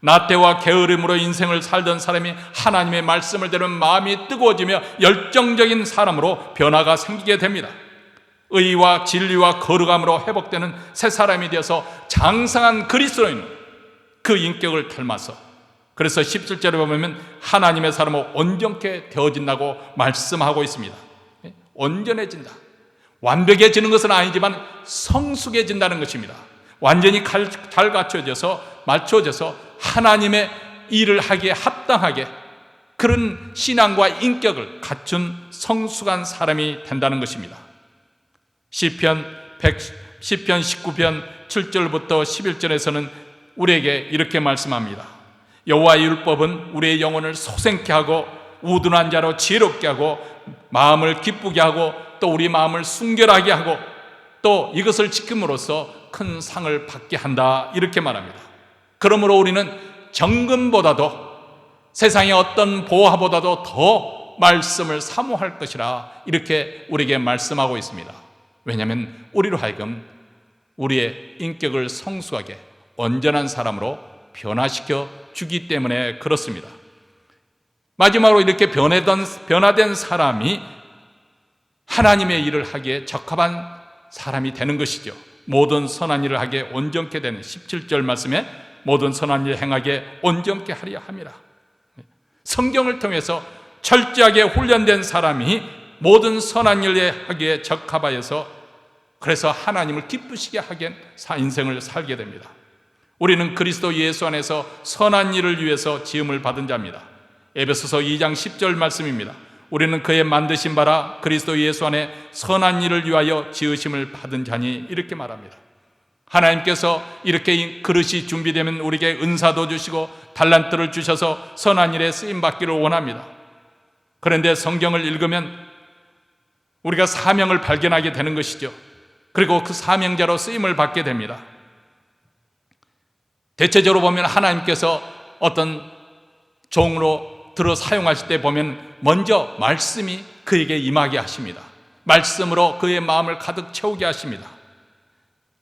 나태와 게으름으로 인생을 살던 사람이 하나님의 말씀을 들으면 마음이 뜨거워지며 열정적인 사람으로 변화가 생기게 됩니다. 의와 진리와 거룩함으로 회복되는 새 사람이 되어서 장성한 그리스도인, 그 인격을 닮아서, 그래서 17절에 보면 하나님의 사람은 온전케 되어진다고 말씀하고 있습니다. 온전해진다. 완벽해지는 것은 아니지만 성숙해진다는 것입니다. 완전히 잘 맞춰져서 하나님의 일을 하기에 합당하게 그런 신앙과 인격을 갖춘 성숙한 사람이 된다는 것입니다. 시편 19편 7절부터 11절에서는 우리에게 이렇게 말씀합니다. 여호와의 율법은 우리의 영혼을 소생케 하고 우둔한 자로 지혜롭게 하고 마음을 기쁘게 하고 또 우리 마음을 순결하게 하고 또 이것을 지킴으로써 큰 상을 받게 한다, 이렇게 말합니다. 그러므로 우리는 정금보다도 세상의 어떤 보화보다도 더 말씀을 사모할 것이라, 이렇게 우리에게 말씀하고 있습니다. 왜냐하면 우리로 하여금 우리의 인격을 성숙하게 온전한 사람으로 변화시켜 주기 때문에 그렇습니다. 마지막으로 이렇게 변화된 사람이 하나님의 일을 하기에 적합한 사람이 되는 것이죠. 모든 선한 일을 하기에 온전케 되는 17절 말씀에 모든 선한 일을 행하기에 온전케 하려 함이라. 성경을 통해서 철저하게 훈련된 사람이 모든 선한 일을 하기에 적합하여서 그래서 하나님을 기쁘시게 하게 인생을 살게 됩니다. 우리는 그리스도 예수 안에서 선한 일을 위해서 지음을 받은 자입니다. 에베소서 2장 10절 말씀입니다. 우리는 그의 만드신 바라 그리스도 예수 안에 선한 일을 위하여 지으심을 받은 자니, 이렇게 말합니다. 하나님께서 이렇게 이 그릇이 준비되면 우리에게 은사도 주시고 달란트를 주셔서 선한 일에 쓰임받기를 원합니다. 그런데 성경을 읽으면 우리가 사명을 발견하게 되는 것이죠. 그리고 그 사명자로 쓰임을 받게 됩니다. 대체적으로 보면 하나님께서 어떤 종으로 들어 사용하실 때 보면 먼저 말씀이 그에게 임하게 하십니다. 말씀으로 그의 마음을 가득 채우게 하십니다.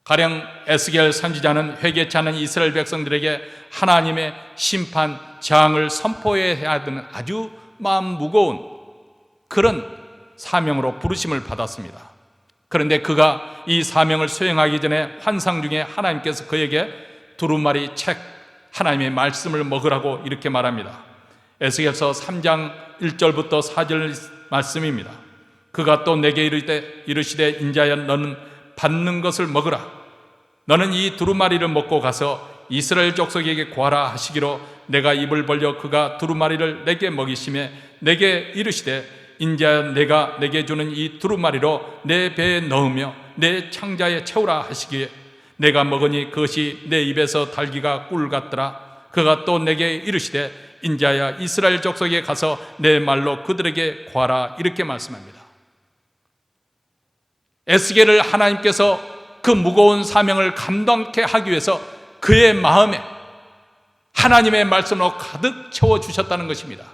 가령 에스겔 선지자는 회개치 않은 이스라엘 백성들에게 하나님의 심판, 재앙을 선포해야 되는 아주 마음 무거운 그런 사명으로 부르심을 받았습니다. 그런데 그가 이 사명을 수행하기 전에 환상 중에 하나님께서 그에게 두루마리 책, 하나님의 말씀을 먹으라고 이렇게 말합니다. 에스겔서 3장 1절부터 4절 말씀입니다. 그가 또 내게 이르시되 인자야, 너는 받는 것을 먹으라. 너는 이 두루마리를 먹고 가서 이스라엘 족속에게 구하라 하시기로 내가 입을 벌려 그가 두루마리를 내게 먹이심에 내게 이르시되 인자야, 내가 내게 주는 이 두루마리로 내 배에 넣으며 내 창자에 채우라 하시기에 내가 먹으니 그것이 내 입에서 달기가 꿀 같더라. 그가 또 내게 이르시되 인자야, 이스라엘 족속에 가서 내 말로 그들에게 구하라, 이렇게 말씀합니다. 에스겔을 하나님께서 그 무거운 사명을 감당케 하기 위해서 그의 마음에 하나님의 말씀으로 가득 채워주셨다는 것입니다.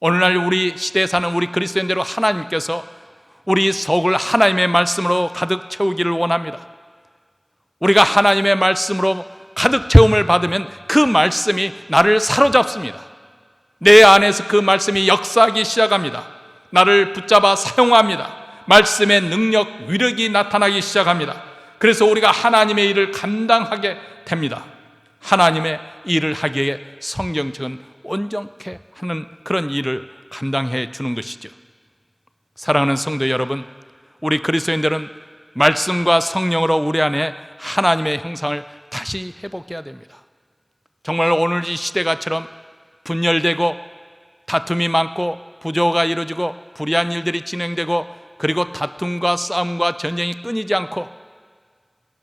오늘날 우리 시대에 사는 우리 그리스도인들로 하나님께서 우리 속을 하나님의 말씀으로 가득 채우기를 원합니다. 우리가 하나님의 말씀으로 가득 채움을 받으면 그 말씀이 나를 사로잡습니다. 내 안에서 그 말씀이 역사하기 시작합니다. 나를 붙잡아 사용합니다. 말씀의 능력, 위력이 나타나기 시작합니다. 그래서 우리가 하나님의 일을 감당하게 됩니다. 하나님의 일을 하기에 성경책은 온전케 하는 그런 일을 감당해 주는 것이죠. 사랑하는 성도 여러분, 우리 그리스도인들은 말씀과 성령으로 우리 안에 하나님의 형상을 다시 회복해야 됩니다. 정말 오늘 이 시대가처럼 분열되고 다툼이 많고 부조가 이루어지고 불의한 일들이 진행되고 그리고 다툼과 싸움과 전쟁이 끊이지 않고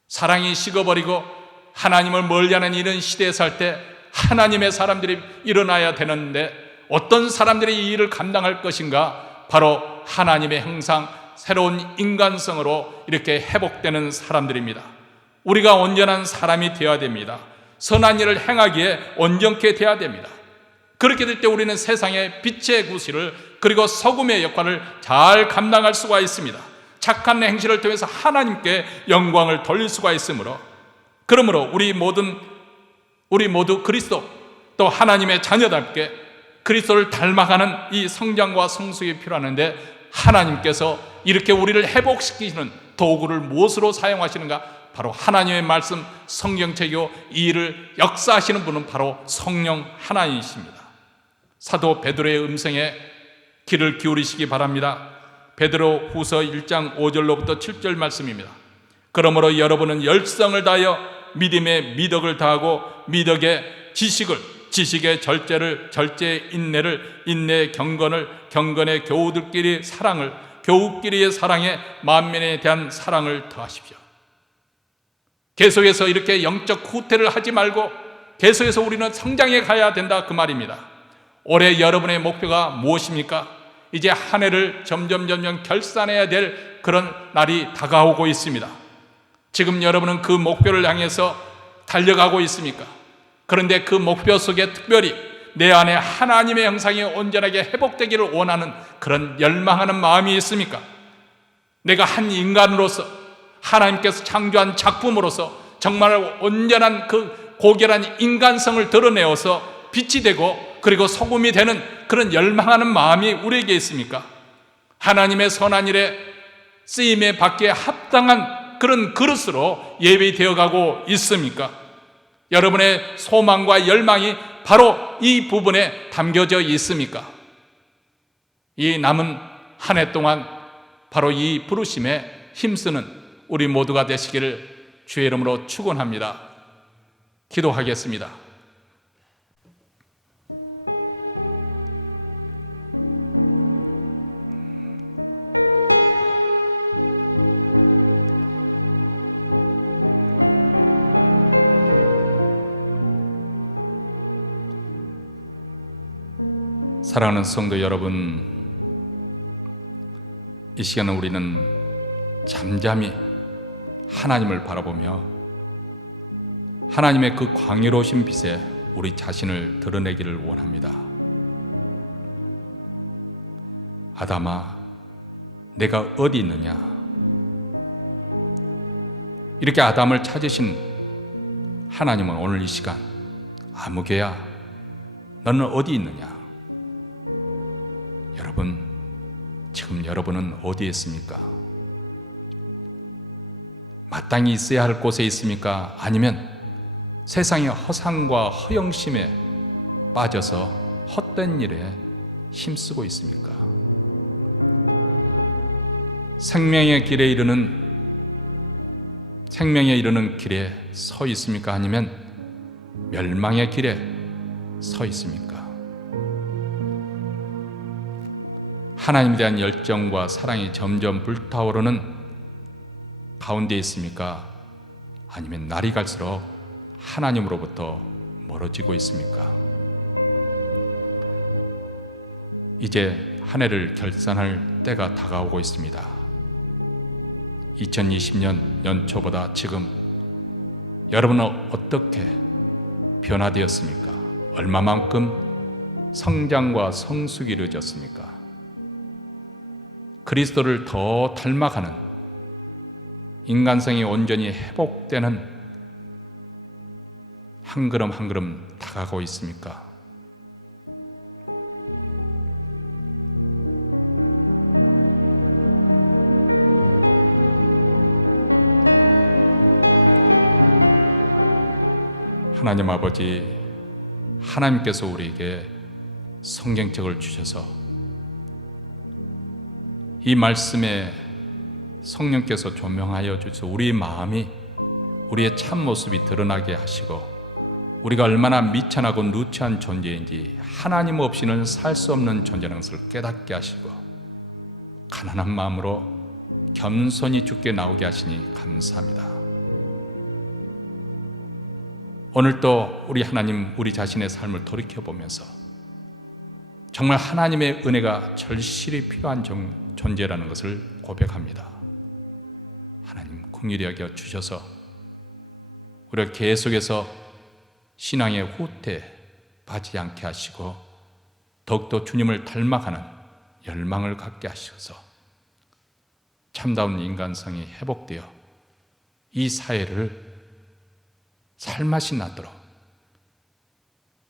사랑이 식어버리고 하나님을 멀리하는 이런 시대에 살 때 하나님의 사람들이 일어나야 되는데 어떤 사람들이 이 일을 감당할 것인가? 바로 하나님의 형상, 새로운 인간성으로 이렇게 회복되는 사람들입니다. 우리가 온전한 사람이 되어야 됩니다. 선한 일을 행하기에 온전케 되어야 됩니다. 그렇게 될 때 우리는 세상의 빛의 구실을 그리고 소금의 역할을 잘 감당할 수가 있습니다. 착한 행실을 통해서 하나님께 영광을 돌릴 수가 있으므로, 그러므로 우리 모두 그리스도 또 하나님의 자녀답게 그리스도를 닮아가는 이 성장과 성숙이 필요하는데 하나님께서 이렇게 우리를 회복시키시는 도구를 무엇으로 사용하시는가? 바로 하나님의 말씀 성경책이요, 이 일을 역사하시는 분은 바로 성령 하나님이십니다. 사도 베드로의 음성에 귀를 기울이시기 바랍니다. 베드로 후서 1장 5절로부터 7절 말씀입니다. 그러므로 여러분은 열성을 다하여 믿음에 미덕을 다하고 미덕에 지식을, 지식에 절제를, 절제에 인내를, 인내에 경건을, 경건에 교우들끼리 사랑을, 교우끼리의 사랑에 만민에 대한 사랑을 더하십시오. 계속해서 이렇게 영적 후퇴를 하지 말고 계속해서 우리는 성장해 가야 된다, 그 말입니다. 올해 여러분의 목표가 무엇입니까? 이제 한 해를 점점 결산해야 될 그런 날이 다가오고 있습니다. 지금 여러분은 그 목표를 향해서 달려가고 있습니까? 그런데 그 목표 속에 특별히 내 안에 하나님의 형상이 온전하게 회복되기를 원하는 그런 열망하는 마음이 있습니까? 내가 한 인간으로서 하나님께서 창조한 작품으로서 정말 온전한 그 고결한 인간성을 드러내어서 빛이 되고 그리고 소금이 되는 그런 열망하는 마음이 우리에게 있습니까? 하나님의 선한 일에 쓰임에 받기에 합당한 그런 그릇으로 예비되어 가고 있습니까? 여러분의 소망과 열망이 바로 이 부분에 담겨져 있습니까? 이 남은 한 해 동안 바로 이 부르심에 힘쓰는 우리 모두가 되시기를 주의 이름으로 축원합니다. 기도하겠습니다. 사랑하는 성도 여러분, 이 시간은 우리는 잠잠히 하나님을 바라보며 하나님의 그 광의로우신 빛에 우리 자신을 드러내기를 원합니다. 아담아, 내가 어디 있느냐? 이렇게 아담을 찾으신 하나님은 오늘 이 시간, 아무개야, 너는 어디 있느냐? 여러분, 지금 여러분은 어디에 있습니까? 마땅히 있어야 할 곳에 있습니까? 아니면 세상의 허상과 허영심에 빠져서 헛된 일에 힘쓰고 있습니까? 생명에 이르는 길에 서 있습니까? 아니면 멸망의 길에 서 있습니까? 하나님에 대한 열정과 사랑이 점점 불타오르는 가운데 있습니까? 아니면 날이 갈수록 하나님으로부터 멀어지고 있습니까? 이제 한 해를 결산할 때가 다가오고 있습니다. 2020년 연초보다 지금 여러분은 어떻게 변화되었습니까? 얼마만큼 성장과 성숙이 이루어졌습니까? 그리스도를 더 닮아가는, 인간성이 온전히 회복되는 한 걸음 한 걸음 다가가고 있습니까? 하나님 아버지, 하나님께서 우리에게 성경책을 주셔서 이 말씀에 성령께서 조명하여 주셔서 우리 마음이, 우리의 참모습이 드러나게 하시고 우리가 얼마나 미천하고 누추한 존재인지, 하나님 없이는 살 수 없는 존재라는 것을 깨닫게 하시고 가난한 마음으로 겸손히 주께 나오게 하시니 감사합니다. 오늘도 우리 하나님, 우리 자신의 삶을 돌이켜보면서 정말 하나님의 은혜가 절실히 필요한 존재라는 것을 고백합니다. 하나님 긍휼히 여겨 주셔서 우리가 계속해서 신앙의 후퇴 빠지지 않게 하시고 더욱더 주님을 닮아가는 열망을 갖게 하셔서 참다운 인간성이 회복되어 이 사회를 살맛이 나도록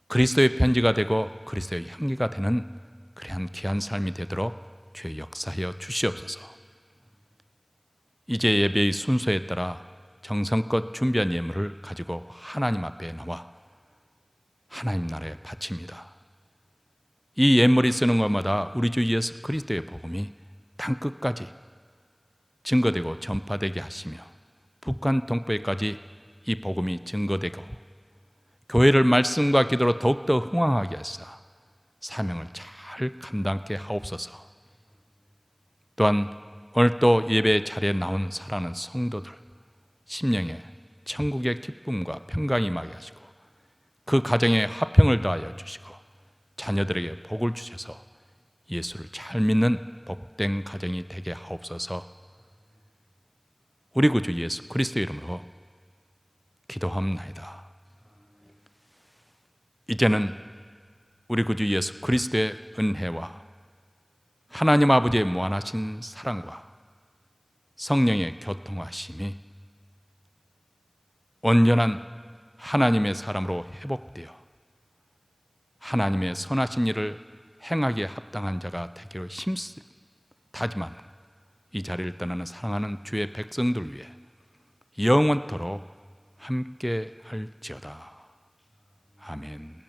그리스도의 편지가 되고 그리스도의 향기가 되는 그러한 귀한 삶이 되도록 주의 역사하여 주시옵소서. 이제 예배의 순서에 따라 정성껏 준비한 예물을 가지고 하나님 앞에 나와 하나님 나라에 바칩니다. 이 예물이 쓰는 것마다 우리 주 예수 그리스도의 복음이 땅끝까지 증거되고 전파되게 하시며 북한 동포에까지 이 복음이 증거되고 교회를 말씀과 기도로 더욱더 흥왕하게 하사 사명을 잘 감당케 하옵소서. 또한 오늘 또 예배 자리에 나온 사랑하는 성도들 심령에 천국의 기쁨과 평강이 임하게 하시고 그 가정에 화평을 더하여 주시고 자녀들에게 복을 주셔서 예수를 잘 믿는 복된 가정이 되게 하옵소서. 우리 구주 예수 그리스도 이름으로 기도합나이다. 이제는 우리 구주 예수 그리스도의 은혜와 하나님 아버지의 무한하신 사랑과 성령의 교통하심이 온전한 하나님의 사람으로 회복되어 하나님의 선하신 일을 행하기에 합당한 자가 되기로 다짐한 이 자리를 떠나는 사랑하는 주의 백성들 위해 영원토록 함께 할지어다. 아멘.